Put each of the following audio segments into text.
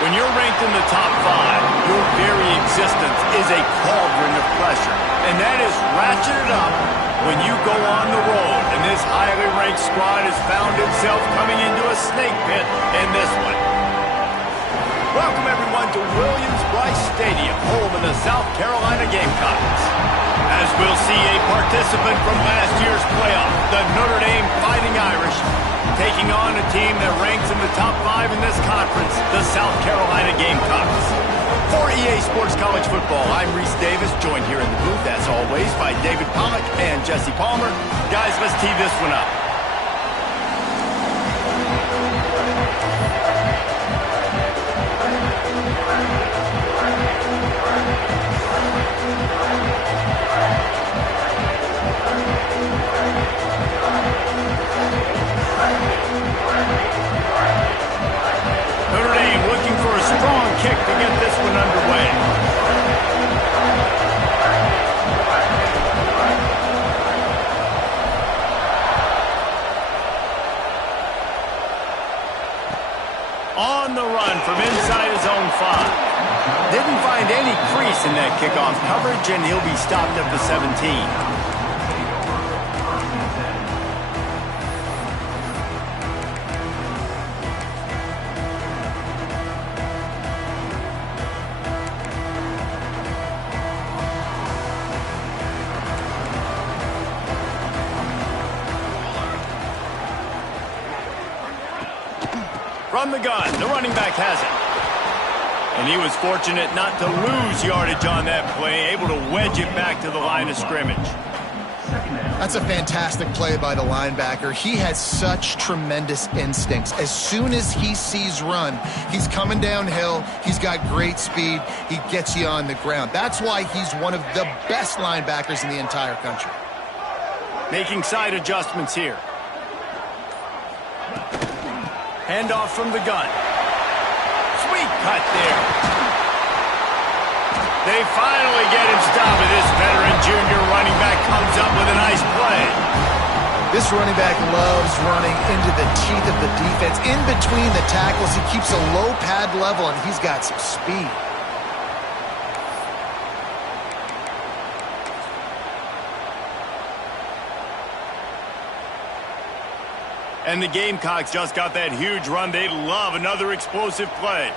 When you're ranked in the top 5, your very existence is a cauldron of pressure. And that is ratcheted up when you go on the road. And this highly ranked squad has found itself coming into a snake pit in this one. Welcome, everyone, to Williams-Brice Stadium, home of the South Carolina Gamecocks. As we'll see a participant from last year's playoff, the Notre Dame Fighting Irish, taking on a team that ranks in the top 5 in this conference, the South Carolina Gamecocks. For EA Sports College Football, I'm Reese Davis, joined here in the booth, as always, by David Pollack and Jesse Palmer. Guys, let's tee this one up. Notre Dame looking for a strong kick to get this one underway. On the run from inside his own 5. Didn't find any crease in that kickoff coverage, and he'll be stopped at the 17. From the gun, the running back has it. And he was fortunate not to lose yardage on that play, able to wedge it back to the line of scrimmage. That's a fantastic play by the linebacker. He has such tremendous instincts. As soon as he sees run, he's coming downhill. He's got great speed. He gets you on the ground. That's why he's one of the best linebackers in the entire country. Making side adjustments here. Handoff from the gun. Sweet cut there. They finally get him stopped, and this veteran junior running back comes up with a nice play. This running back loves running into the teeth of the defense. In between the tackles, he keeps a low pad level, and he's got some speed. And the Gamecocks just got that huge run. They love another explosive play.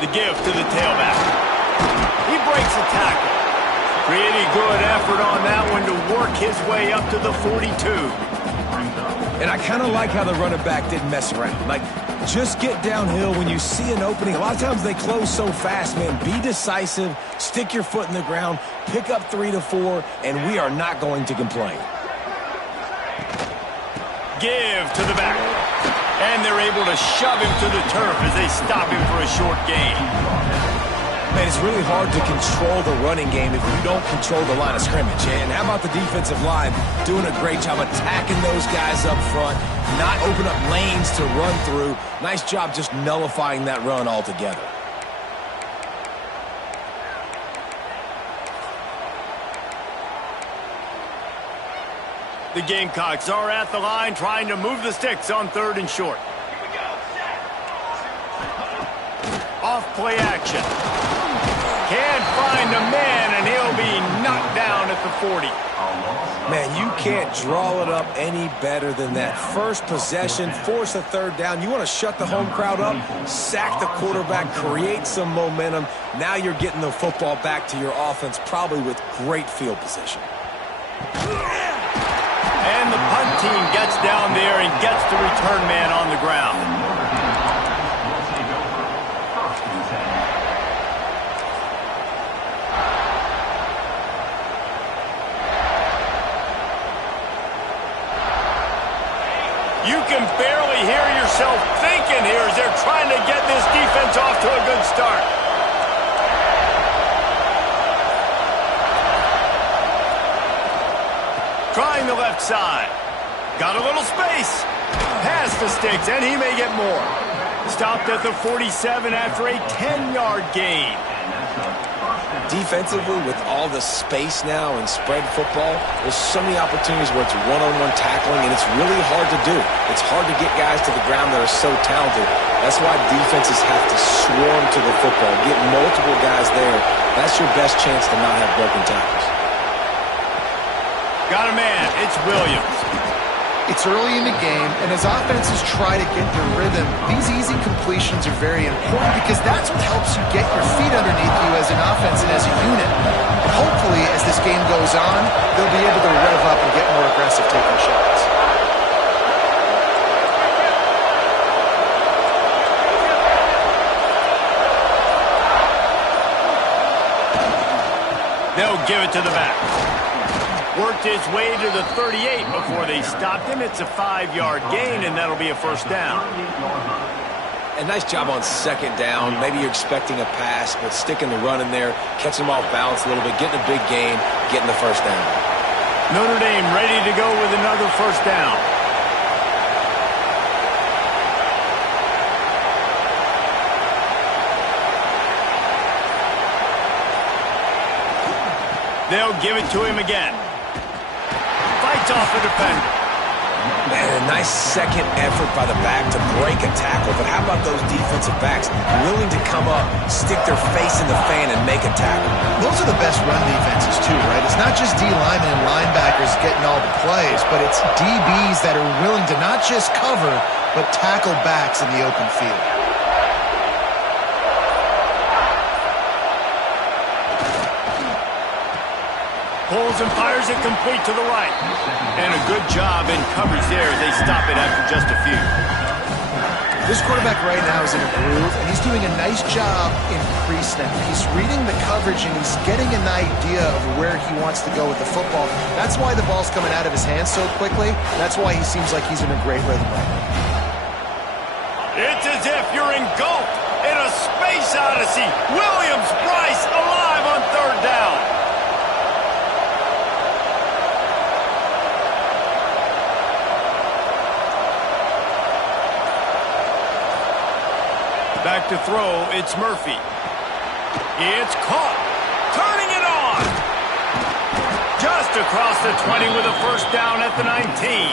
The give to the tailback. He breaks a tackle. Pretty good effort on that one to work his way up to the 42. And I kind of like how the running back didn't mess around. Like, just get downhill when you see an opening. A lot of times they close so fast, man. Be decisive, stick your foot in the ground, pick up 3 to 4, and we are not going to complain. Give to the back. And they're able to shove him to the turf as they stop him for a short gain. Man, it's really hard to control the running game if you don't control the line of scrimmage. And how about the defensive line doing a great job attacking those guys up front, not open up lanes to run through. Nice job just nullifying that run altogether. The Gamecocks are at the line trying to move the sticks on 3rd and short. Off play action. Can't find a man, and he'll be knocked down at the 40. Man, you can't draw it up any better than that. First possession, force a 3rd down. You want to shut the home crowd up, sack the quarterback, create some momentum. Now you're getting the football back to your offense, probably with great field position. And the punt team gets down there and gets the return man on the ground. You can barely hear yourself thinking here as they're trying to get this defense off to a good start. Trying the left side. Got a little space. Pass the sticks, and he may get more. Stopped at the 47 after a 10-yard gain. Defensively, with all the space now and spread football, there's so many opportunities where it's one-on-one tackling, and it's really hard to do. It's hard to get guys to the ground that are so talented. That's why defenses have to swarm to the football, get multiple guys there. That's your best chance to not have broken tackles. Got a man. It's Williams. It's early in the game, and as offenses try to get their rhythm, these easy completions are very important because that's what helps you get your feet underneath you as an offense and as a unit. And hopefully, as this game goes on, they'll be able to rev up and get more aggressive taking shots. They'll give it to the back. Worked his way to the 38 before they stopped him. It's a 5-yard gain, and that'll be a first down. A nice job on second down. Maybe you're expecting a pass, but sticking the run in there, catching them off balance a little bit, getting a big gain, getting the first down. Notre Dame ready to go with another first down. They'll give it to him again. Fights off the defender. Man, a nice second effort by the back to break a tackle. But how about those defensive backs willing to come up, stick their face in the fan, and make a tackle? Those are the best run defenses, too, right? It's not just D linemen and linebackers getting all the plays, but it's DBs that are willing to not just cover, but tackle backs in the open field. Pulls and fires it complete to the right. And a good job in coverage there as they stop it after just a few. This quarterback right now is in a groove, and he's doing a nice job in pre-snap. He's reading the coverage, and he's getting an idea of where he wants to go with the football. That's why the ball's coming out of his hands so quickly. That's why he seems like he's in a great rhythm right now. It's as if you're engulfed in a space odyssey. Williams, Bryce, alive on third down. Back to throw, it's Murphy. It's caught. Turning it on. Just across the 20 with a first down at the 19.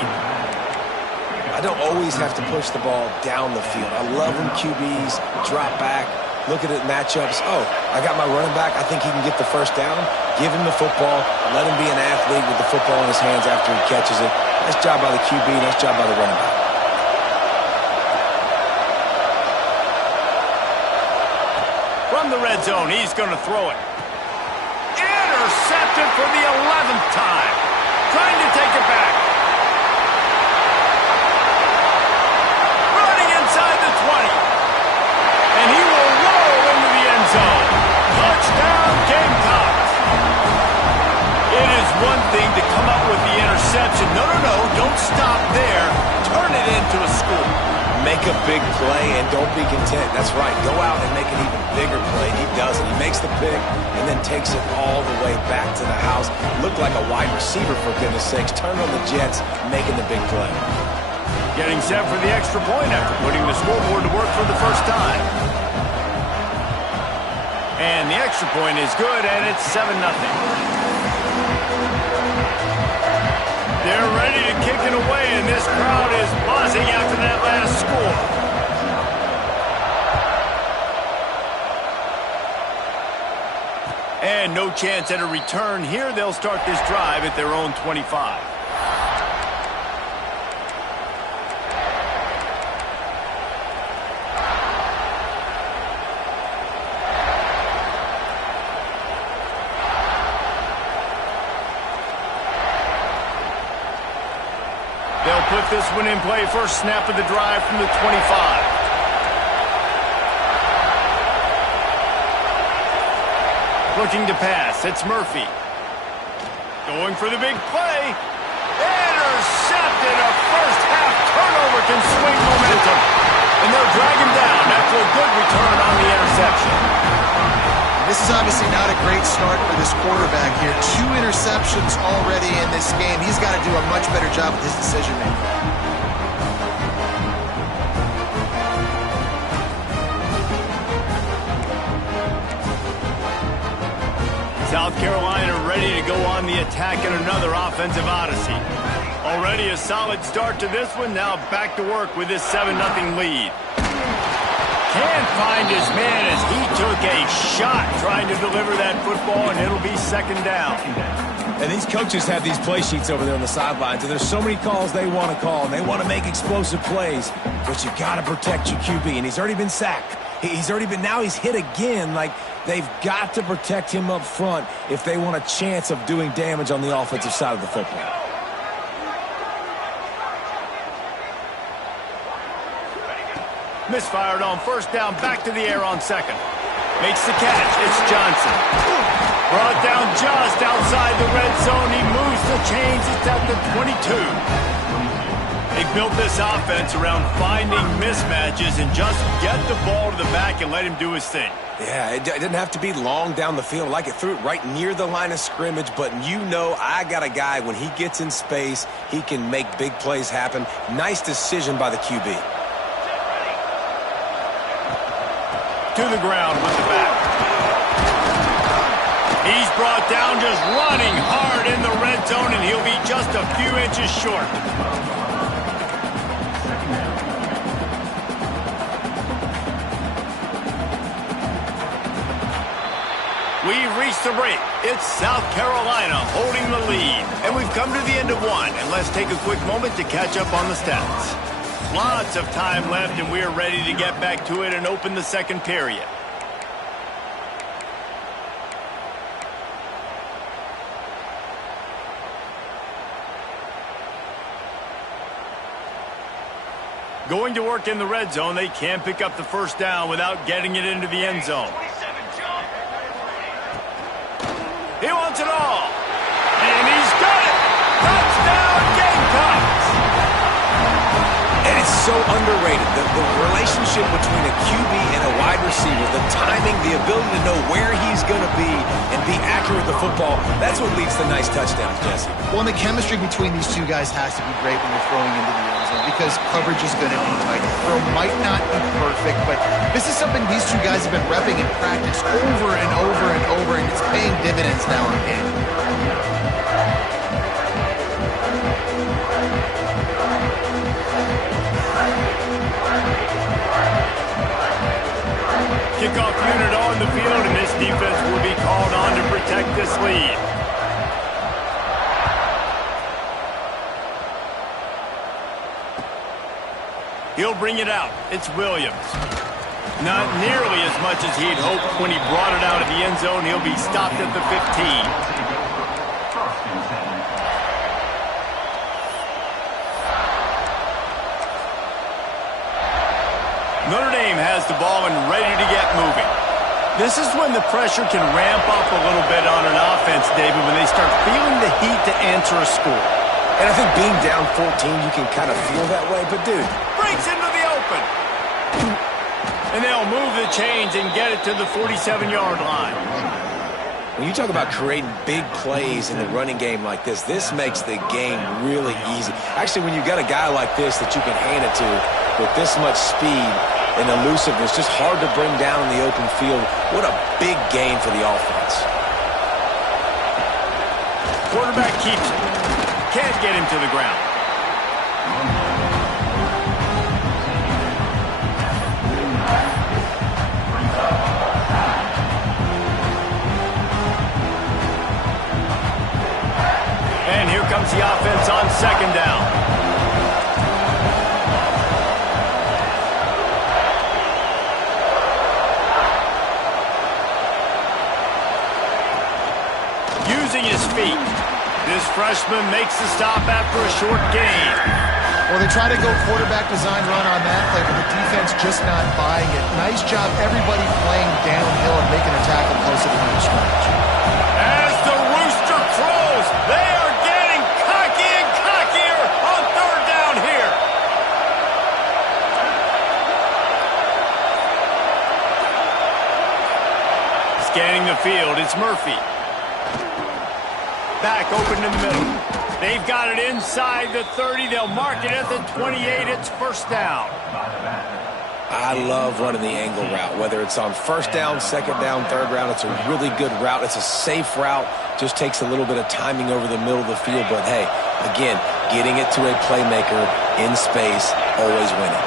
I don't always have to push the ball down the field. I love when QBs drop back, look at it matchups. Oh, I got my running back. I think he can get the first down. Give him the football. Let him be an athlete with the football in his hands after he catches it. Nice job by the QB. Nice job by the running back. From the red zone, he's going to throw it. Intercepted for the 11th time. Trying to take it back. Running inside the 20. And he will roll into the end zone. Touchdown, Gamecocks. It is one thing to come up with the interception. No, don't stop there. Turn it into a score. Make a big play and don't be content. That's right. Go out and make an even bigger play. He does it. He makes the pick and then takes it all the way back to the house. Looked like a wide receiver, for goodness sakes. Turn on the Jets, making the big play. Getting set for the extra point after putting the scoreboard to work for the first time. And the extra point is good, and it's 7-0. They're ready to kick it away, and this crowd is buzzing after that last score. And no chance at a return here. They'll start this drive at their own 25. They'll put this one in play. First snap of the drive from the 25. Looking to pass. It's Murphy. Going for the big play. Intercepted. A first half turnover can swing momentum. And they'll drag him down after a good return on the interception. This is obviously not a great start for this quarterback here. 2 interceptions already in this game. He's got to do a much better job with his decision-making. Carolina ready to go on the attack in another offensive odyssey. Already a solid start to this one. Now back to work with this 7-0 lead. Can't find his man as he took a shot trying to deliver that football, and it'll be second down. And these coaches have these play sheets over there on the sidelines, and there's so many calls they want to call, and they want to make explosive plays. But you got to protect your QB, and he's already been sacked. Now he's hit again. Like, they've got to protect him up front if they want a chance of doing damage on the offensive side of the football. Misfired on first down, back to the air on second. Makes the catch. It's Johnson. Brought down just outside the red zone. He moves the chains. It's at the 22. They built this offense around finding mismatches and just get the ball to the back and let him do his thing. Yeah, it didn't have to be long down the field. Like, it threw it right near the line of scrimmage, but you know I got a guy, when he gets in space, he can make big plays happen. Nice decision by the QB. To the ground with the back. He's brought down just running hard in the red zone, and he'll be just a few inches short. We've reached the break. It's South Carolina holding the lead. And we've come to the end of one. And let's take a quick moment to catch up on the stats. Lots of time left, and we're ready to get back to it and open the second period. Going to work in the red zone, they can't pick up the first down without getting it into the end zone. He wants it all. And he's got it. Touchdown, Gamecocks. And it's so underrated, the relationship between a QB and a wide receiver, the timing, the ability to know where he's going to be and be accurate with the football, that's what leads to nice touchdowns, Jesse. Well, and the chemistry between these two guys has to be great when you're throwing into the end zone, because coverage is going to be tight. The throw might not be perfect, but this is something these two guys have been repping in practice over and over and over, and it's paying dividends now in game. Kickoff unit on the field, and this defense will be called on to protect this lead. He'll bring it out. It's Williams. Not nearly as much as he'd hoped when he brought it out of the end zone. He'll be stopped at the 15. Notre Dame has the ball and ready to get moving. This is when the pressure can ramp up a little bit on an offense, David, when they start feeling the heat to answer a score. And I think being down 14, you can kind of feel that way. But, dude, breaks into the open. And they'll move the chains and get it to the 47-yard line. When you talk about creating big plays in the running game like this makes the game really easy. Actually, when you've got a guy like this that you can hand it to with this much speed and elusiveness, just hard to bring down in the open field. What a big gain for the offense. Quarterback keeps it. Can't get him to the ground. And here comes the offense on second down. Using his feet. This freshman makes the stop after a short gain. Well, they try to go quarterback design run on that play, but the defense just not buying it. Nice job, everybody playing downhill and making a tackle close to the line of scrimmage. As the rooster crows, they are getting cocky and cockier on third down here. Scanning the field, it's Murphy. Back open in the middle. They've got it inside the 30. They'll mark it at the 28. It's first down. I love running the angle route, whether it's on first down, second down, third down. It's a really good route. It's a safe route. Just takes a little bit of timing over the middle of the field. But, hey, again, getting it to a playmaker in space, always winning.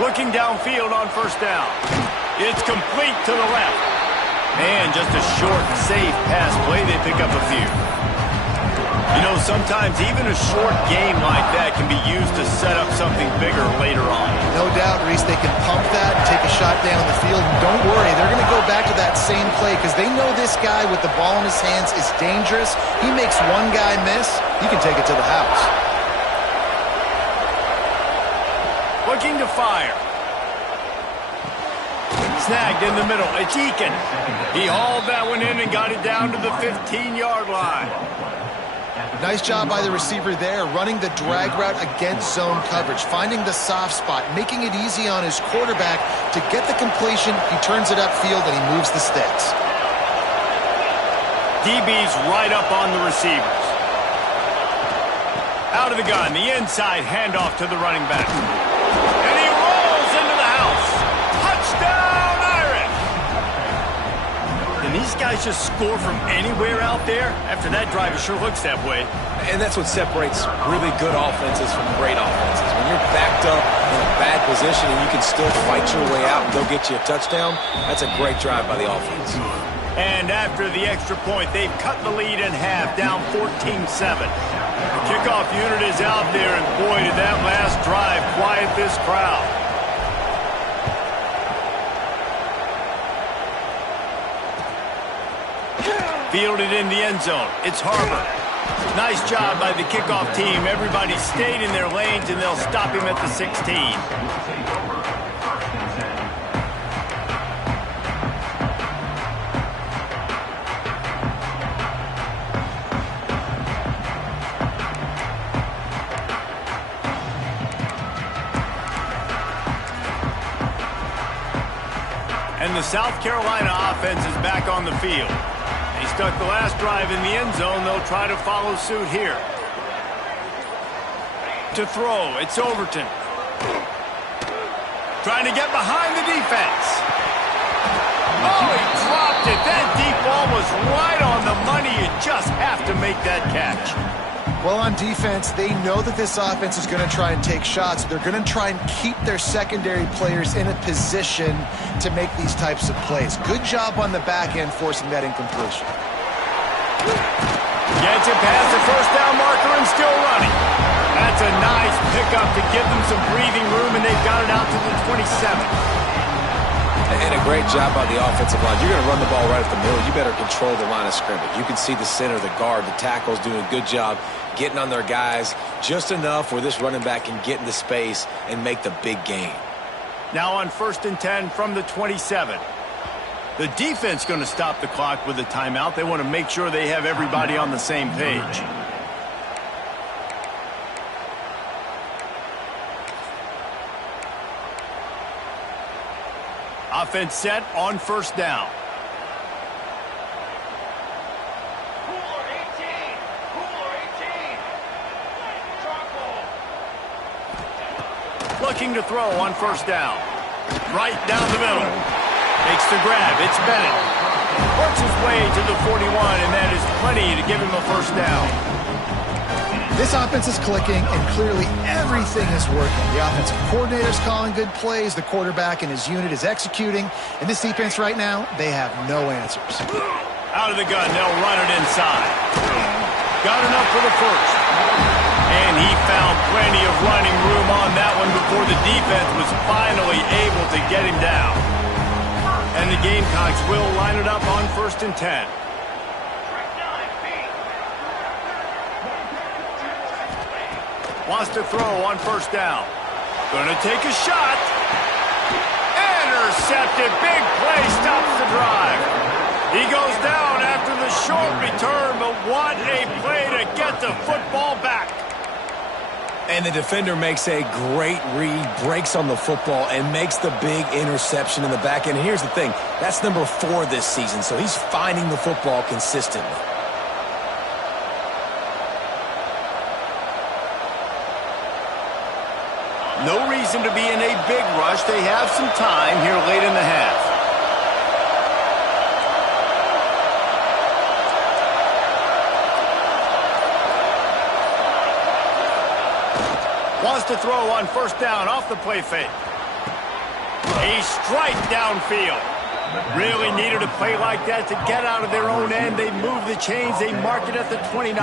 Looking downfield on first down. It's complete to the left. And just a short, safe pass play. They pick up a few. You know, sometimes even a short game like that can be used to set up something bigger later on. No doubt, Reese, they can pump that and take a shot down the field. And don't worry, they're going to go back to that same play because they know this guy with the ball in his hands is dangerous. He makes one guy miss, he can take it to the house. Looking to fire. Snagged in the middle. It's Eakin. He hauled that one in and got it down to the 15-yard line. Nice job by the receiver there, running the drag route against zone coverage, finding the soft spot, making it easy on his quarterback to get the completion. He turns it upfield and he moves the sticks. DB's right up on the receivers. Out of the gun, the inside handoff to the running back. And he rolls into the house. Touchdown, Irish! Can these guys just score from anywhere out there? After that drive, it sure looks that way. And that's what separates really good offenses from great offenses. When you're backed up in a bad position and you can still fight your way out and go get you a touchdown, that's a great drive by the offense. And after the extra point, they've cut the lead in half, down 14-7. The kickoff unit is out there, and boy, did that last drive quiet this crowd. Fielded in the end zone. It's Harbor. Nice job by the kickoff team. Everybody stayed in their lanes, and they'll stop him at the 16. And the South Carolina offense is back on the field. They stuck the last drive in the end zone. They'll try to follow suit here. To throw, it's Overton. Trying to get behind the defense. Oh, he dropped it. That deep ball was right on the money. You just have to make that catch. Well, on defense, they know that this offense is going to try and take shots. They're going to try and keep their secondary players in a position to make these types of plays. Good job on the back end forcing that incompletion. Gets it past the first down marker and still running. That's a nice pickup to give them some breathing room, and they've got it out to the 27. And a great job by the offensive line. You're going to run the ball right at the middle. You better control the line of scrimmage. You can see the center, the guard, the tackles doing a good job getting on their guys just enough where this running back can get into space and make the big gain. Now on 1st and 10 from the 27. The defense going to stop the clock with a timeout. They want to make sure they have everybody on the same page. Offense set on 1st down. Looking to throw on 1st down. Right down the middle. Makes the grab. It's Bennett. Works his way to the 41, and that is plenty to give him a 1st down. This offense is clicking, and clearly everything is working. The offensive coordinator's calling good plays. The quarterback and his unit is executing. And this defense right now, they have no answers. Out of the gun, they'll run it inside. Got enough for the 1st. And he found plenty of running room on that one before the defense was finally able to get him down. And the Gamecocks will line it up on 1st and 10. Wants to throw on 1st down. Gonna take a shot. Intercepted. Big play stops the drive. He goes down after the short return, but what a play to get the football back. And the defender makes a great read, breaks on the football, and makes the big interception in the back end. And here's the thing, that's number 4 this season, so he's finding the football consistently. No reason to be in a big rush. They have some time here late in the half. Wants to throw on first down off the play fake. A strike downfield. Really needed a play like that to get out of their own end. They move the chains. They mark it at the 29.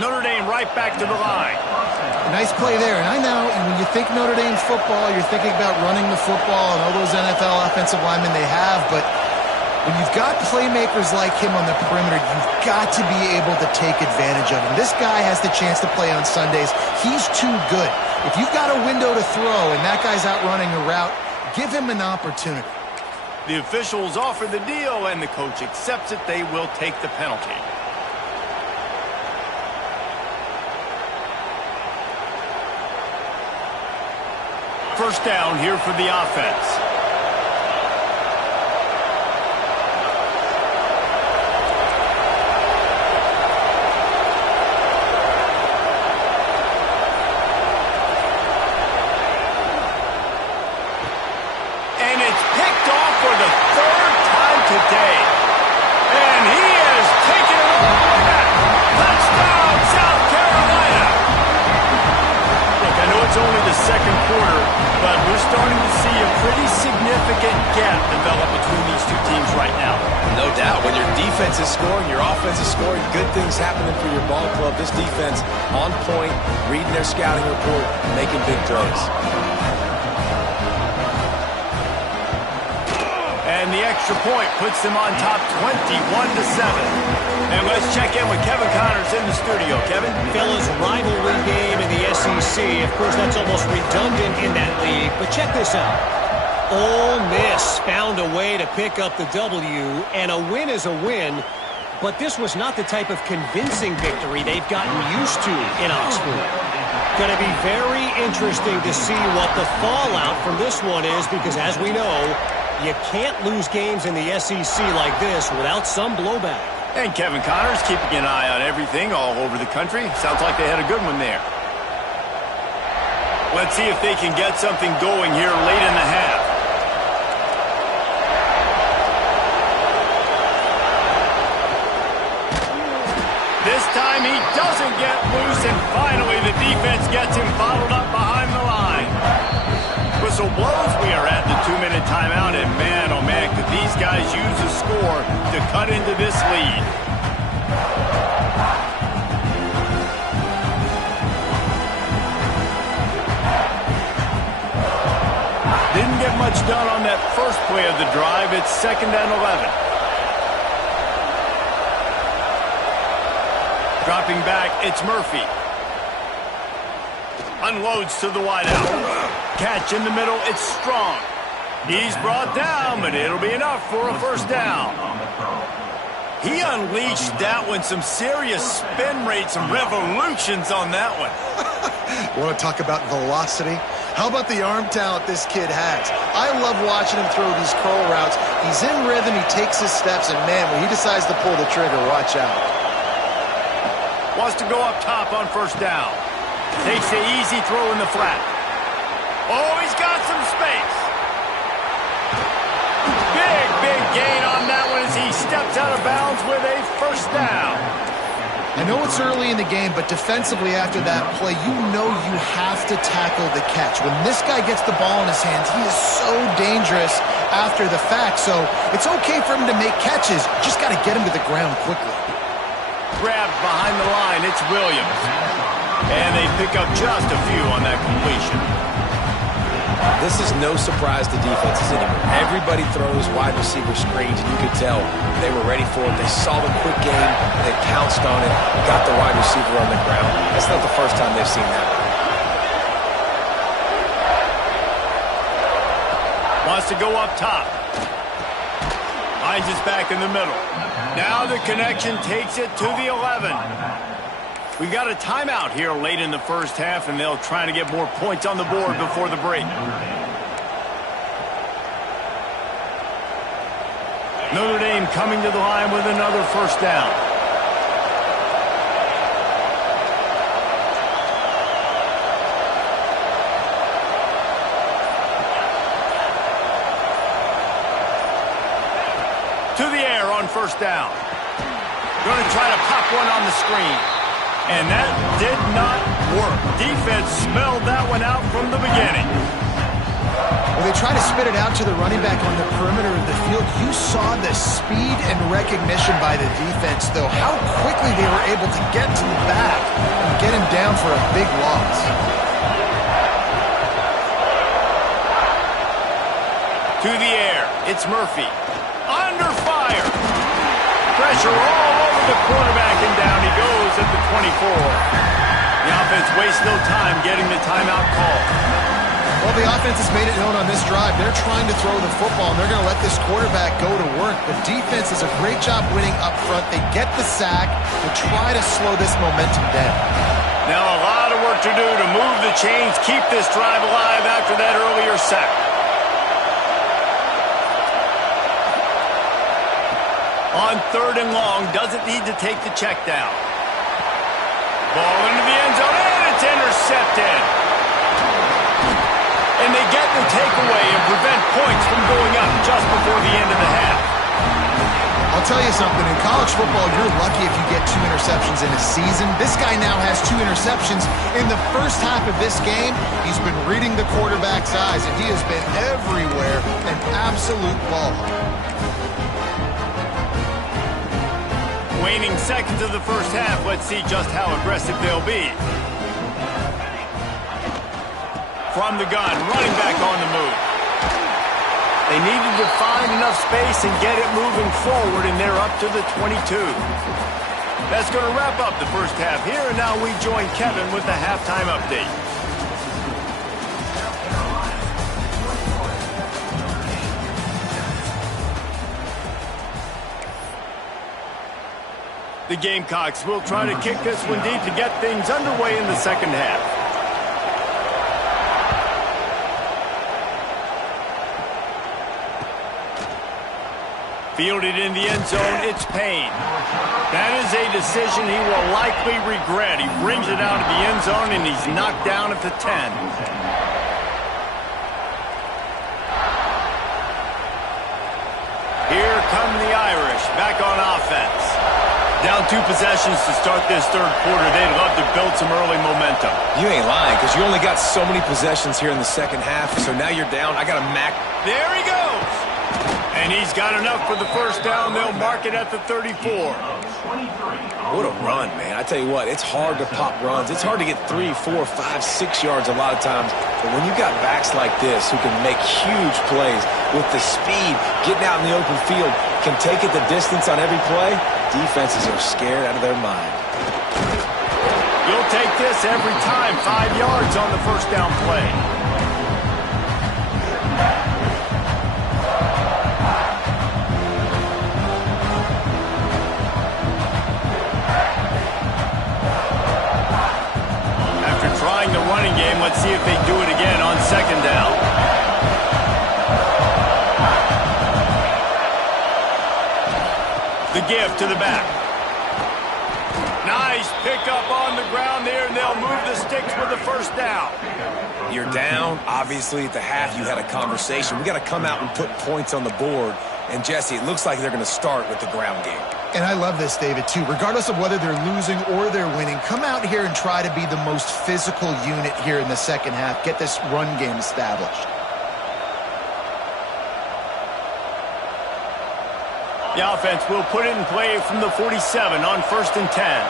Notre Dame right back to the line. Nice play there. And I know when you think Notre Dame football, you're thinking about running the football and all those NFL offensive linemen they have. But when you've got playmakers like him on the perimeter, you've got to be able to take advantage of him. This guy has the chance to play on Sundays. He's too good. If you've got a window to throw and that guy's out running a route, give him an opportunity. The officials offer the deal, and the coach accepts it. They will take the penalty. First down here for the offense. And it's picked off for the third time today. And he has taken it all back. Touchdown, South Carolina. Look, I know it's only the second quarter, but we're starting to see a pretty significant gap develop between these two teams right now. No doubt. When your defense is scoring, your offense is scoring, good things happening for your ball club. This defense on point, reading their scouting report, making big plays. And the extra point puts them on top 21-7. And let's check in with Kevin Connors in the studio. Kevin? Fellas, rivalry game in the SEC. Of course, that's almost redundant in that league. But check this out. Ole Miss found a way to pick up the W, and a win is a win. But this was not the type of convincing victory they've gotten used to in Oxford. Going to be very interesting to see what the fallout from this one is, because as we know, you can't lose games in the SEC like this without some blowback. And Kevin Connors keeping an eye on everything all over the country. Sounds like they had a good one there. Let's see if they can get something going here late in the half. This time he doesn't get loose, and finally the defense gets him bottled up behind the line. Whistle blows. We are at the 2-minute timeout, and man, oh man, could these guys use a score to cut into this lead. Didn't get much done on that first play of the drive. It's 2nd and 11. Dropping back, it's Murphy. Unloads to the wideout. Catch in the middle, it's Strong. He's brought down, but it'll be enough for a first down. He unleashed that one. Some serious spin rates, some revolutions on that one. Want to talk about velocity? How about the arm talent this kid has? I love watching him throw these curl routes. He's in rhythm, he takes his steps, and man, when he decides to pull the trigger, watch out. Wants to go up top on first down. Takes the easy throw in the flat. Oh, he's got some space. Big gain on that one as he steps out of bounds with a first down. I know it's early in the game, but defensively after that play, you know you have to tackle the catch. When this guy gets the ball in his hands, he is so dangerous after the fact. So it's okay for him to make catches. Just got to get him to the ground quickly. Grabbed behind the line, it's Williams. And they pick up just a few on that completion. This is no surprise to defenses anymore. Everybody throws wide receiver screens, and you could tell they were ready for it. They saw the quick game, they pounced on it, got the wide receiver on the ground. That's not the first time they've seen that. Wants to go up top. Finds us back in the middle. Now the connection takes it to the 11. We got a timeout here late in the first half, and they'll try to get more points on the board before the break. Notre Dame coming to the line with another first down. first down. Going to try to pop one on the screen. And that did not work. Defense smelled that one out from the beginning. Well, they try to spit it out to the running back on the perimeter of the field. You saw the speed and recognition by the defense, though, how quickly they were able to get to the back and get him down for a big loss. To the air, it's Murphy. Under fire. Pressure all over the quarterback, and down he goes at the 24. The offense wastes no time getting the timeout call. Well, the offense has made it known on this drive. They're trying to throw the football, and they're going to let this quarterback go to work. The defense does a great job winning up front. They get the sack to try to slow this momentum down. Now a lot of work to do to move the chains, keep this drive alive after that earlier sack. On 3rd and long, doesn't need to take the check down. Ball into the end zone, and it's intercepted. And they get the takeaway and prevent points from going up just before the end of the half. I'll tell you something, in college football, you're lucky if you get 2 interceptions in a season. This guy now has 2 interceptions. In the first half of this game, he's been reading the quarterback's eyes, and he has been everywhere, an absolute ball hawk. Waning seconds of the first half. Let's see just how aggressive they'll be. From the gun, running back on the move. They needed to find enough space and get it moving forward, and they're up to the 22. That's going to wrap up the first half here, and now we join Kevin with the halftime update. The Gamecocks will try to kick this one deep to get things underway in the second half. Fielded in the end zone, it's Payne. That is a decision he will likely regret. He brings it out of the end zone, and he's knocked down at the 10. Here come the Irish, back on offense. Down 2 possessions to start this third quarter. They'd love to build some early momentum. You ain't lying, because you only got so many possessions here in the second half, so now you're down. I got a mac. There he goes. And he's got enough for the first down. They'll mark it at the 34. What a run, man. I tell you what, it's hard to pop runs. It's hard to get 3, 4, 5, 6 yards a lot of times. But when you got backs like this who can make huge plays with the speed, getting out in the open field, can take it the distance on every play, defenses are scared out of their mind. You'll take this every time. 5 yards on the first down play. After trying the running game, let's see if they do it again on second down. The give to the back. Nice pickup on the ground there, and they'll move the sticks for the first down. You're down. Obviously, at the half, you had a conversation. We got to come out and put points on the board. And, Jesse, it looks like they're going to start with the ground game. And I love this, David, too. Regardless of whether they're losing or they're winning, come out here and try to be the most physical unit here in the second half. Get this run game established. The offense will put it in play from the 47 on 1st and 10.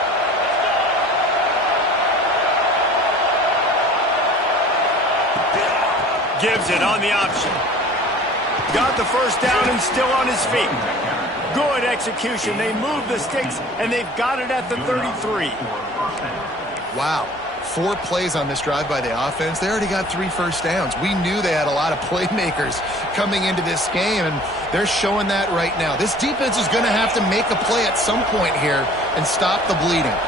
Gives it on the option. Got the first down and still on his feet. Good execution. They move the sticks, and they've got it at the 33. Wow. 4 plays on this drive by the offense. They already got 3 first downs. We knew they had a lot of playmakers coming into this game, and they're showing that right now. This defense is going to have to make a play at some point here and stop the bleeding.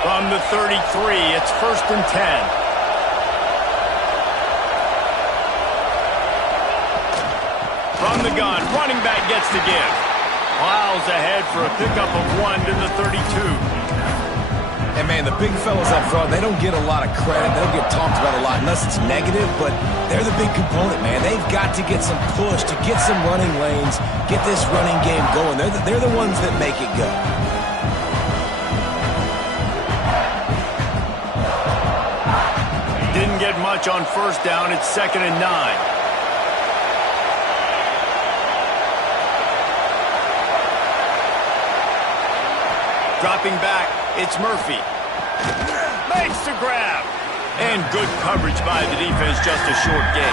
From the 33, it's 1st and 10. From the gun, running back gets the give. Miles ahead for a pickup of 1 to the 32. And, man, the big fellas up front, they don't get a lot of credit. They don't get talked about a lot unless it's negative, but they're the big component, man. They've got to get some push, to get some running lanes, get this running game going. They're the ones that make it go. Didn't get much on first down. It's 2nd and 9. Dropping back, it's Murphy. Makes the grab. And good coverage by the defense, just a short gain.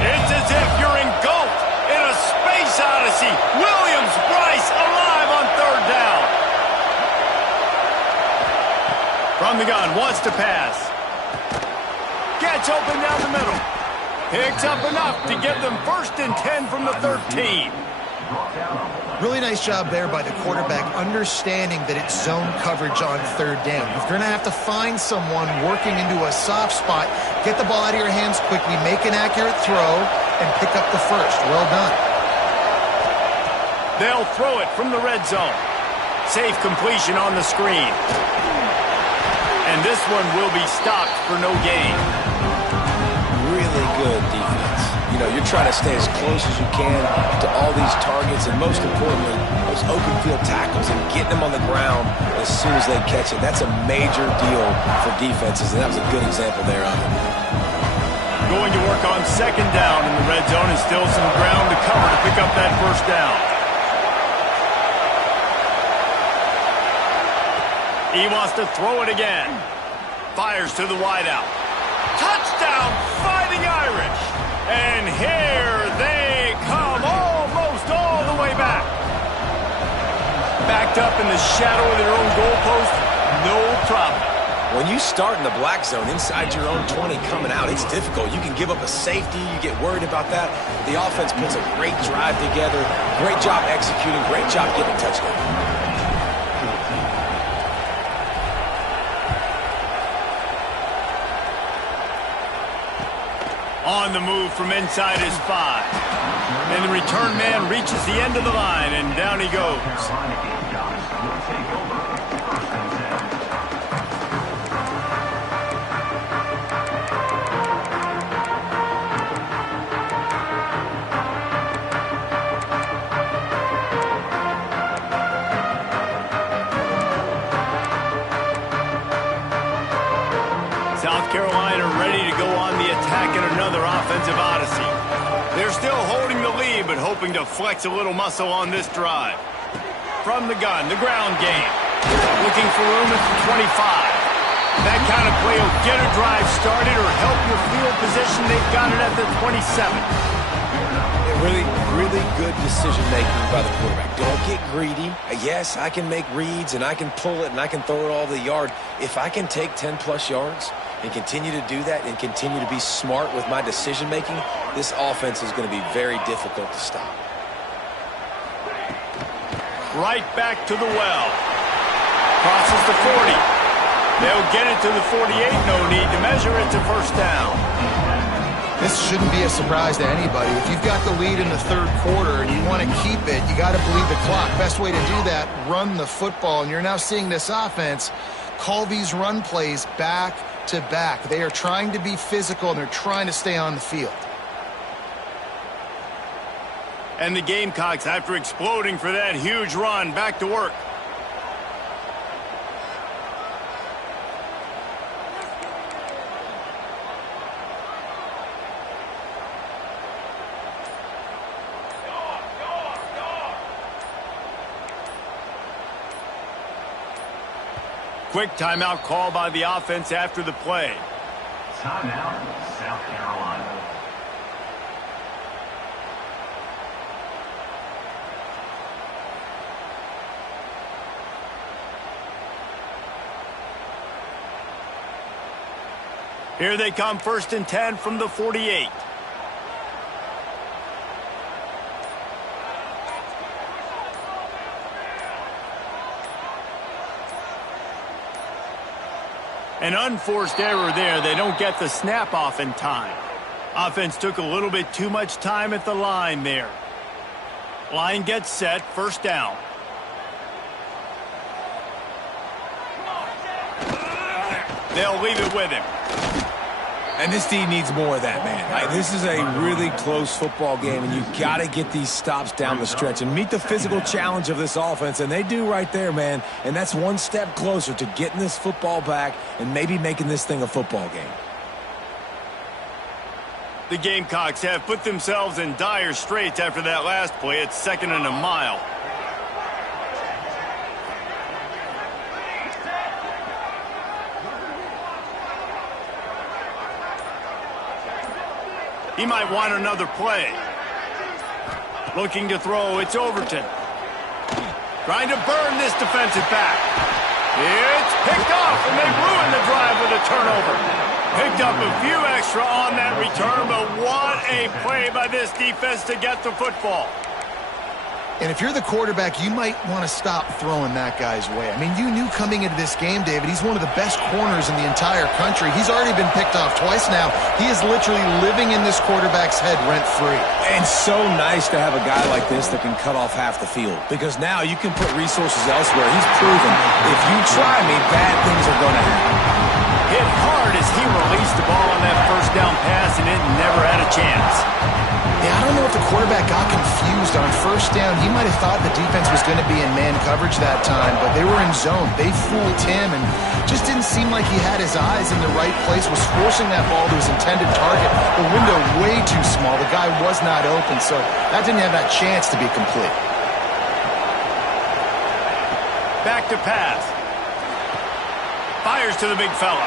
It's as if you're engulfed in a space odyssey. Williams-Brice alive on 3rd down. From the gun, wants to pass. Gets open down the middle. Picks up enough to give them 1st and 10 from the 13. Really nice job there by the quarterback, understanding that it's zone coverage on 3rd down. If you're going to have to find someone working into a soft spot, get the ball out of your hands quickly, make an accurate throw, and pick up the 1st. Well done. They'll throw it from the red zone. Safe completion on the screen. And this one will be stopped for no gain. Really good defense. You know, you're trying to stay as close as you can to all these targets, and most importantly, those open field tackles and getting them on the ground as soon as they catch it. That's a major deal for defenses, and that was a good example there of it. Going to work on 2nd down in the red zone, and still some ground to cover to pick up that 1st down. He wants to throw it again. Fires to the wideout. Touchdown, Fighting Irish. And here they come, almost all the way back. Backed up in the shadow of their own goalpost, no problem. When you start in the black zone inside your own 20 coming out, it's difficult. You can give up a safety. You get worried about that. The offense puts a great drive together. Great job executing. Great job getting a touchdown. On the move from inside his 5. And the return man reaches the end of the line, and down he goes. South Carolina ready to go on the attack in another offensive odyssey. They're still holding the lead, but hoping to flex a little muscle on this drive. From the gun, the ground game. Looking for room at the 25. That kind of play will get a drive started or help your field position. They've got it at the 27. Really good decision-making by the quarterback. Don't get greedy. Yes, I can make reads, and I can pull it, and I can throw it all the yard. If I can take 10-plus yards and continue to do that and continue to be smart with my decision-making, this offense is going to be very difficult to stop. Right back to the well. Crosses the 40. They'll get it to the 48. No need to measure. It's a 1st down. This shouldn't be a surprise to anybody. If you've got the lead in the 3rd quarter and you want to keep it, you got to bleed the clock. Best way to do that, run the football. And you're now seeing this offense call these run plays back to back. They are trying to be physical, and they're trying to stay on the field. And the Gamecocks, after exploding for that huge run, back to work. Quick timeout call by the offense after the play. Timeout, South Carolina. Here they come, 1st and 10 from the 48. An unforced error there. They don't get the snap off in time. Offense took a little bit too much time at the line there. Line gets set, first down. They'll leave it with him. And this team needs more of that, man. This is a really close football game, and you got to get these stops down the stretch and meet the physical challenge of this offense, and they do right there, man. And that's one step closer to getting this football back and maybe making this thing a football game. The Gamecocks have put themselves in dire straits after that last play. It's 2nd and a mile. He might want another play. Looking to throw, it's Overton. Trying to burn this defensive back. It's picked off, and they ruined the drive with a turnover. Picked up a few extra on that return, but what a play by this defense to get the football. And if you're the quarterback, you might want to stop throwing that guy's way. I mean, you knew coming into this game, David, he's one of the best corners in the entire country. He's already been picked off twice now. He is literally living in this quarterback's head rent-free. And so nice to have a guy like this that can cut off half the field, because now you can put resources elsewhere. He's proven if you try me, bad things are going to happen. Hit hard as he released the ball on that first down pass, and it never had a chance. Yeah, I don't know if the quarterback got confused on first down. He might have thought the defense was going to be in man coverage that time, but they were in zone. They fooled him and just didn't seem like he had his eyes in the right place, was forcing that ball to his intended target. The window way too small. The guy was not open, so that didn't have that chance to be complete. Back to pass. Fires to the big fella.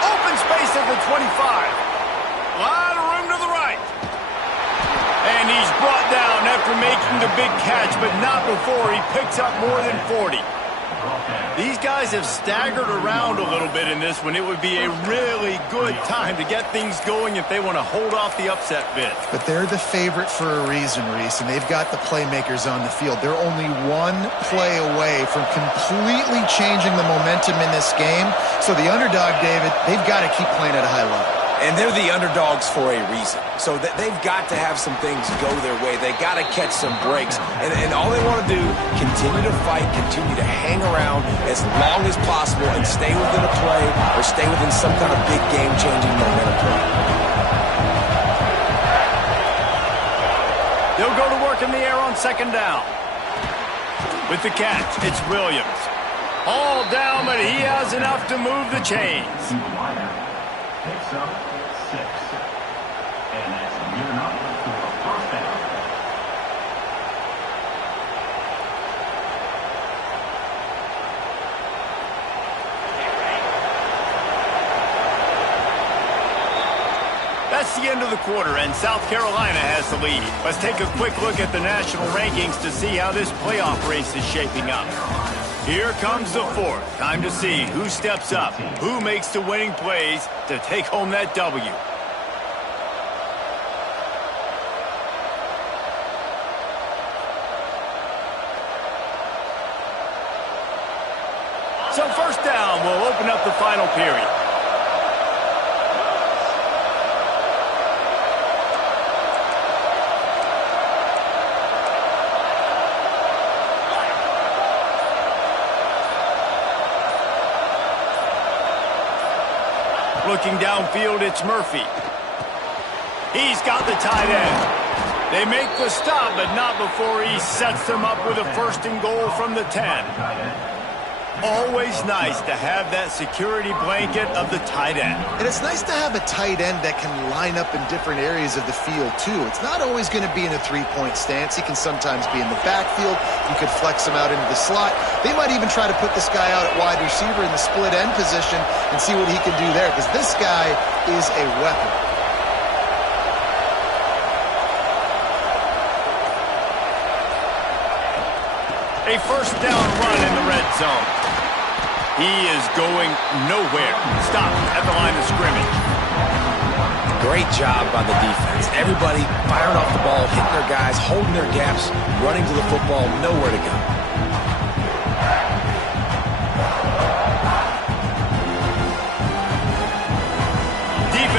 Open space at the 25. A lot of room to the right. And he's brought down after making the big catch, but not before he picks up more than 40. These guys have staggered around a little bit in this one. It would be a really good time to get things going if they want to hold off the upset bid. But they're the favorite for a reason, Reese, and they've got the playmakers on the field. They're only one play away from completely changing the momentum in this game. So the underdog, David, they've got to keep playing at a high level. And they're the underdogs for a reason. So they've got to have some things go their way. They got to catch some breaks. And all they want to do, continue to fight, continue to hang around as long as possible and stay within a play or stay within some kind of big game-changing momentum play. They'll go to work in the air on 2nd down. With the catch, it's Williams. All down, but he has enough to move the chains. Picks up 6. And that's good enough for a first down. That's the end of the quarter, and South Carolina has the lead. Let's take a quick look at the national rankings to see how this playoff race is shaping up. Here comes the fourth. Time to see who steps up, who makes the winning plays to take home that W. So first down will open up the final period. Looking downfield, it's Murphy. He's got the tight end. They make the stop, but not before he sets them up with a 1st and goal from the 10. Always nice to have that security blanket of the tight end. And it's nice to have a tight end that can line up in different areas of the field, too. It's not always going to be in a three-point stance. He can sometimes be in the backfield. You could flex him out into the slot. They might even try to put this guy out at wide receiver in the split end position and see what he can do there, because this guy is a weapon. A first down run in the red zone. He is going nowhere. Stopped at the line of scrimmage. Great job by the defense. Everybody firing off the ball, hitting their guys, holding their gaps, running to the football, nowhere to go.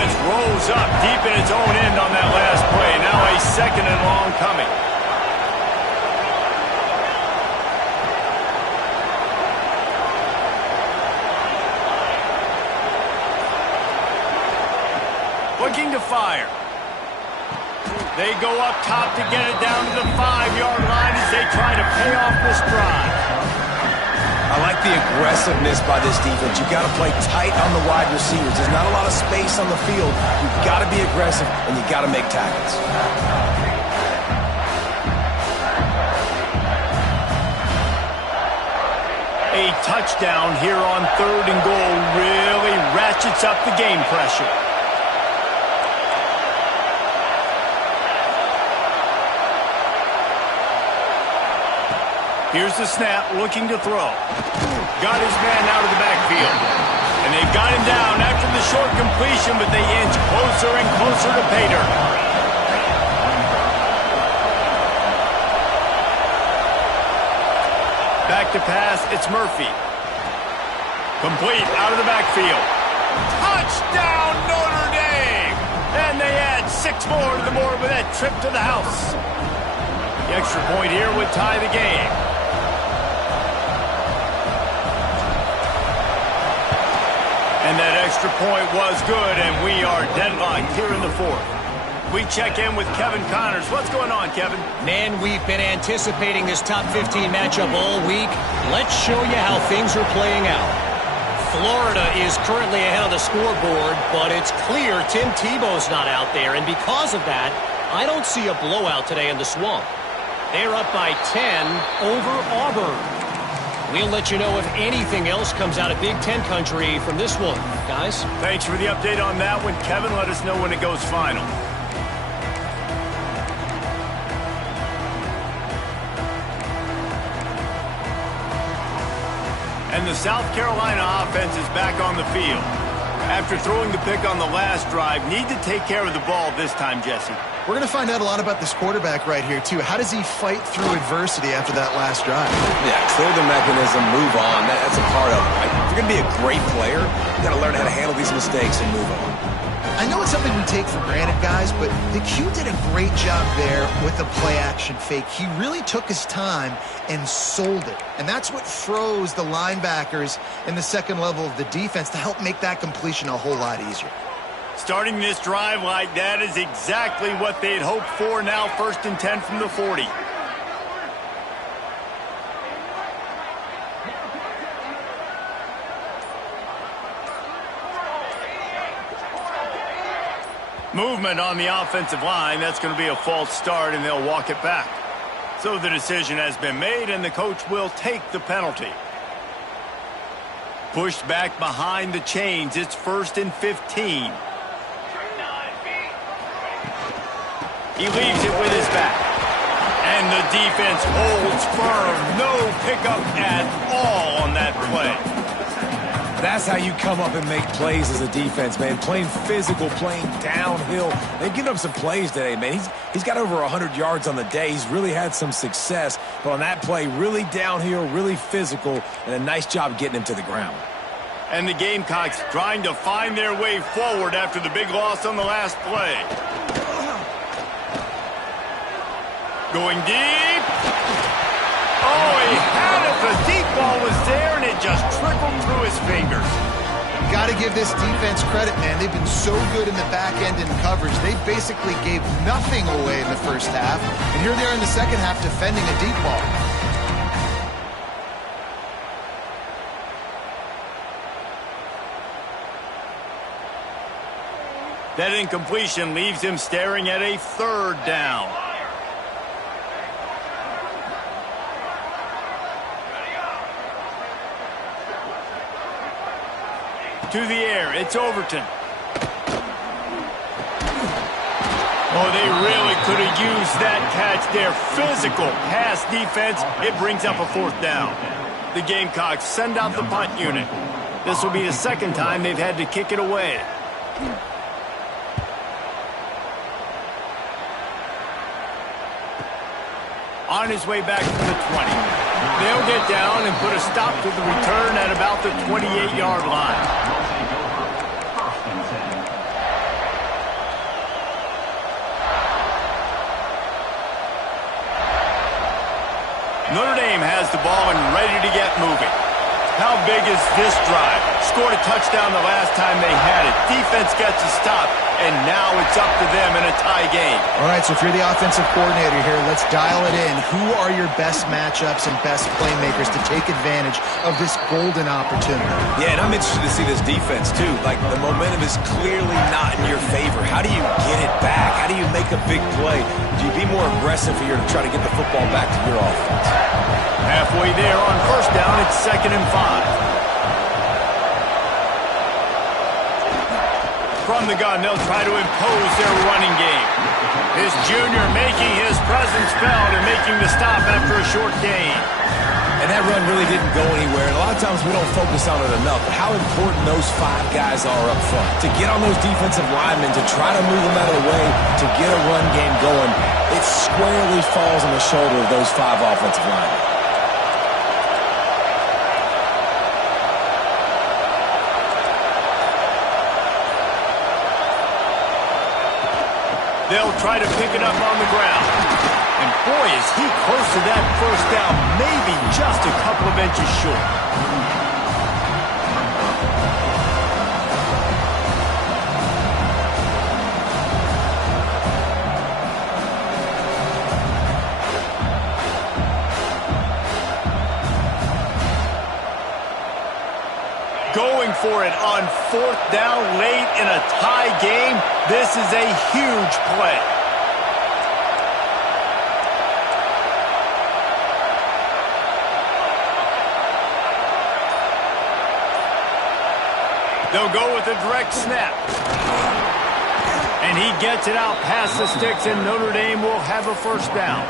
defense rose up deep in its own end on that last play. Now a second and long coming. Looking to fire. They go up top to get it down to the 5-yard line as they try to pay off this drive. I like the aggressiveness by this defense. You've got to play tight on the wide receivers. There's not a lot of space on the field. You've got to be aggressive, and you've got to make tackles. A touchdown here on 3rd and goal really ratchets up the game pressure. Here's the snap, looking to throw. Got his man out of the backfield. And they've got him down after the short completion, but they inch closer and closer to pay dirt. Back to pass, it's Murphy. Complete, out of the backfield. Touchdown, Notre Dame! And they add 6 more to the board with that trip to the house. The extra point here would tie the game. And that extra point was good, and we are deadlocked here in the 4th. We check in with Kevin Connors. What's going on, Kevin? Man, we've been anticipating this top 15 matchup all week. Let's show you how things are playing out. Florida is currently ahead of the scoreboard, but it's clear Tim Tebow's not out there, and because of that, I don't see a blowout today in the Swamp. They're up by 10 over Auburn. We'll let you know if anything else comes out of Big Ten country from this one, guys. Thanks for the update on that one, Kevin. Let us know when it goes final. And the South Carolina offense is back on the field. After throwing the pick on the last drive, need to take care of the ball this time, Jesse. We're going to find out a lot about this quarterback right here, too. How does he fight through adversity after that last drive? Yeah, clear the mechanism, move on. That's a part of it, right? If you're going to be a great player, you got to learn how to handle these mistakes and move on. I know it's something we take for granted, guys, but the Q did a great job there with the play-action fake. He really took his time and sold it. And that's what froze the linebackers in the second level of the defense to help make that completion a whole lot easier. Starting this drive like that is exactly what they'd hoped for. Now 1st and 10 from the 40. Movement on the offensive line. That's going to be a false start, and they'll walk it back. So the decision has been made, and the coach will take the penalty. Pushed back behind the chains. It's 1st and 15. He leaves it with his back. And the defense holds firm. No pickup at all on that play. That's how you come up and make plays as a defense, man. Playing physical, playing downhill. They've given up some plays today, man. He's got over 100 yards on the day. He's really had some success. But on that play, really downhill, really physical, and a nice job getting him to the ground. And the Gamecocks trying to find their way forward after the big loss on the last play. Going deep. Oh, he had it. The deep ball was there, and it just trickled through his fingers. Got to give this defense credit, man. They've been so good in the back end in coverage. They basically gave nothing away in the first half. And here they are in the second half defending a deep ball. That incompletion leaves him staring at a 3rd down. To the air, it's Overton. Oh, they really could have used that catch there. Physical pass defense. It brings up a 4th down. The Gamecocks send out the punt unit. This will be the 2nd time they've had to kick it away. On his way back to the 20. They'll get down and put a stop to the return at about the 28-yard line. Notre Dame has the ball and ready to get moving. How big is this drive? Scored a touchdown the last time they had it. Defense gets a stop, and now it's up to them in a tie game. All right, so if you're the offensive coordinator here, let's dial it in. Who are your best matchups and best playmakers to take advantage of this golden opportunity? Yeah, and I'm interested to see this defense, too. Like, the momentum is clearly not in your favor. How do you get it back? How do you make a big play? Do you be more aggressive here to try to get the football back to your offense? Halfway there on first down, it's 2nd and 5. From the gun, they'll try to impose their running game. His junior making his presence felt and making the stop after a short gain. And that run really didn't go anywhere. And a lot of times we don't focus on it enough. But how important those 5 guys are up front. To get on those defensive linemen, to try to move them out of the way, to get a run game going, it squarely falls on the shoulder of those 5 offensive linemen. They'll try to pick it up on the ground. And boy, is he close to that first down, maybe just a couple of inches short. Going for it on 4th down late in a tie game. This is a huge play. They'll go with a direct snap. And he gets it out past the sticks, and Notre Dame will have a first down.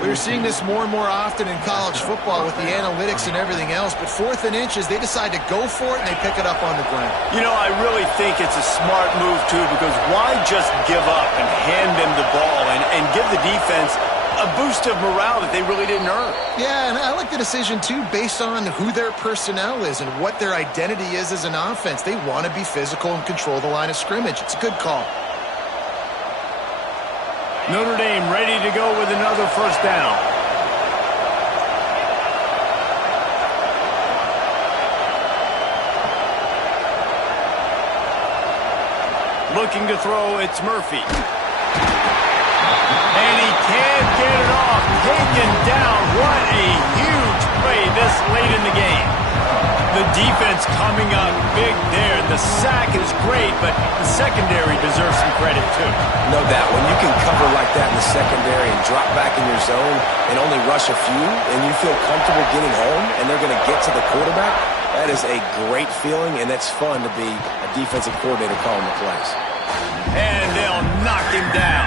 We're seeing this more and more often in college football with the analytics and everything else, but 4th and inches, they decide to go for it, and they pick it up on the ground. You know, I really think it's a smart move, too, because why just give up and hand them the ball and give the defense a boost of morale that they really didn't earn? Yeah, and I like the decision, too, based on who their personnel is and what their identity is as an offense. They want to be physical and control the line of scrimmage. It's a good call. Notre Dame ready to go with another first down. Looking to throw, it's Murphy. And he can't get it off. Taken down. What a huge play this late in the game. The defense coming up big there. The sack is great, but the secondary deserves some credit, too. No doubt. When you can cover like that in the secondary and drop back in your zone and only rush a few, and you feel comfortable getting home, and they're going to get to the quarterback, that is a great feeling, and it's fun to be a defensive coordinator calling the plays. And they'll knock him down.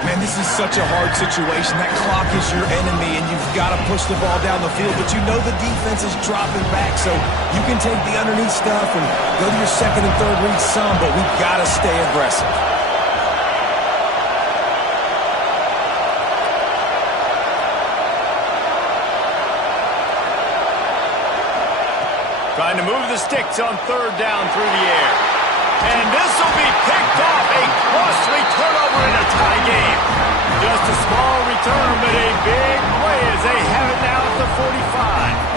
Man, this is such a hard situation. That clock is your enemy, and you've got to push the ball down the field. But you know the defense is dropping back, so you can take the underneath stuff and go to your 2nd and 3rd read some, but we've got to stay aggressive. Trying to move the sticks on 3rd down through the air. And this will be picked off. A costly turnover in a tie game. Just a small return, but a big play as they have it now at the 45.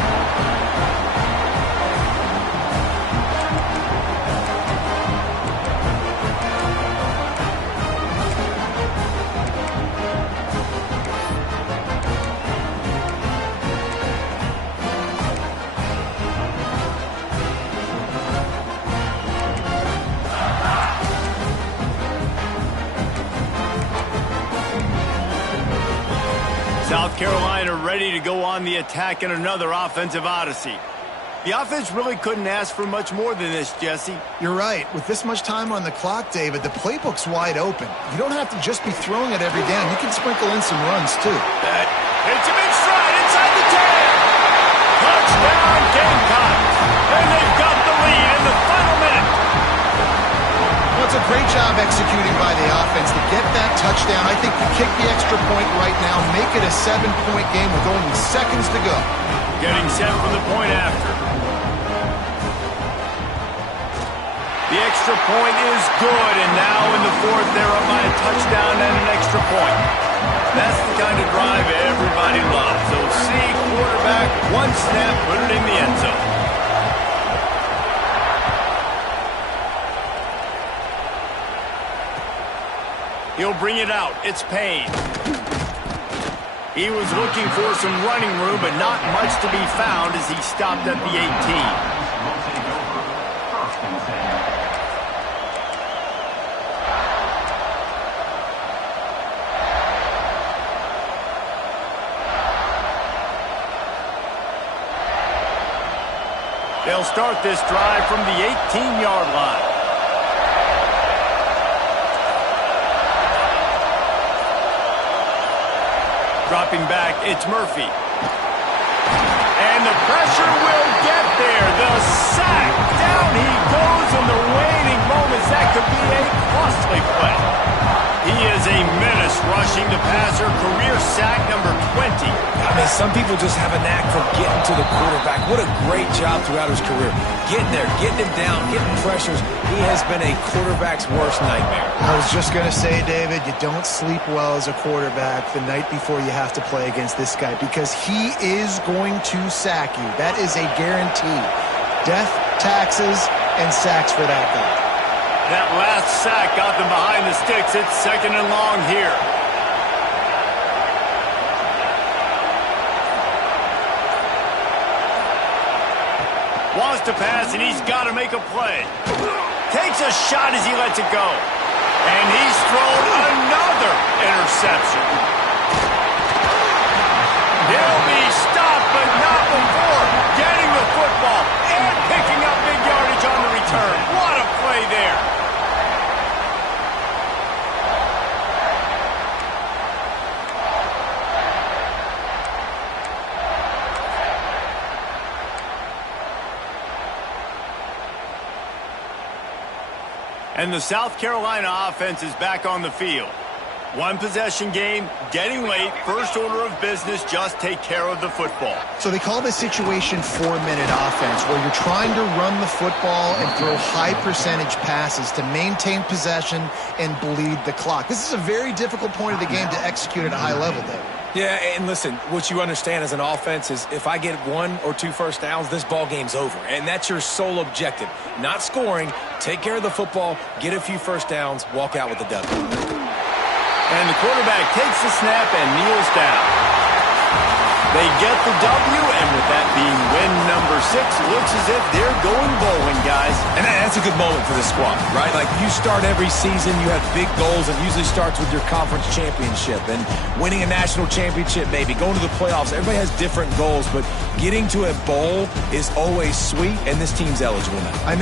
South Carolina ready to go on the attack in another offensive odyssey. The offense really couldn't ask for much more than this, Jesse. You're right. With this much time on the clock, David, the playbook's wide open. You don't have to just be throwing it every down. You can sprinkle in some runs, too. It's a big stride inside the 10. Touchdown, Gamecocks. And they've got the lead in the final minute. Well, it's a great job executing by the offense to get that touchdown. I think you kick the extra point right now, make it a 7-point game with only seconds to go. Getting set for the point after. The extra point is good, and now in the 4th, they're up by a touchdown and an extra point. That's the kind of drive everybody loves. So see quarterback, one snap, put it in the end zone. He'll bring it out. It's Payne. He was looking for some running room, but not much to be found as he stopped at the 18. They'll start this drive from the 18-yard line. Dropping back, it's Murphy. And the pressure will get there. The sack. Down he goes in the waning moments. That could be a costly play. He is a menace rushing the passer. Career sack number 20. I mean, some people just have a knack for getting to the quarterback. What a great job throughout his career. Getting there, getting him down, getting pressures. He has been a quarterback's worst nightmare. I was just going to say, David, you don't sleep well as a quarterback the night before you have to play against this guy because he is going to sack you. That is a guarantee. Death, taxes, and sacks for that guy. That last sack got them behind the sticks. It's 2nd and long here. Wants to pass, and he's got to make a play. Takes a shot as he lets it go. And he's thrown another interception. He'll be stopped, but not before getting the football and picking up big yardage on the return. What a play there. And the South Carolina offense is back on the field. One possession game, getting late, first order of business, just take care of the football. So they call this situation 4-minute offense, where you're trying to run the football and throw high percentage passes to maintain possession and bleed the clock. This is a very difficult point of the game to execute at a high level, David. Yeah, and listen, what you understand as an offense is if I get 1 or 2 first downs, this ball game's over. And that's your sole objective. Not scoring, take care of the football, get a few first downs, walk out with the W. And the quarterback takes the snap and kneels down. They get the W, and with that being win number 6, looks as if they're going bowling, guys. And that's a good moment for the squad, right? Like, you start every season, you have big goals, and usually starts with your conference championship and winning a national championship, maybe going to the playoffs. Everybody has different goals, but getting to a bowl is always sweet, and this team's eligible now. I know.